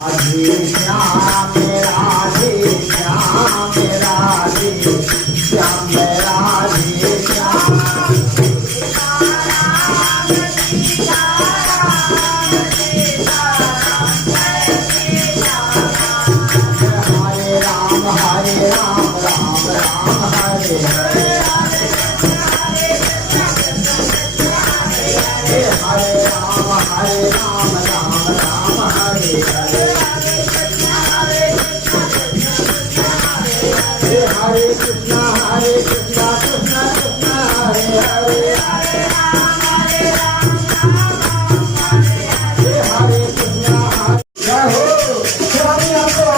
राधे श्याम राधे श्याम राधे श्याम राधे श्याम हरे राम राम राम हरे हरे हरे राम राम राम हरे हरे हरे कृष्णा कृष्णा कृष्णा हरे हरे हरे कृष्णा हरे जय हो स्वामी आपको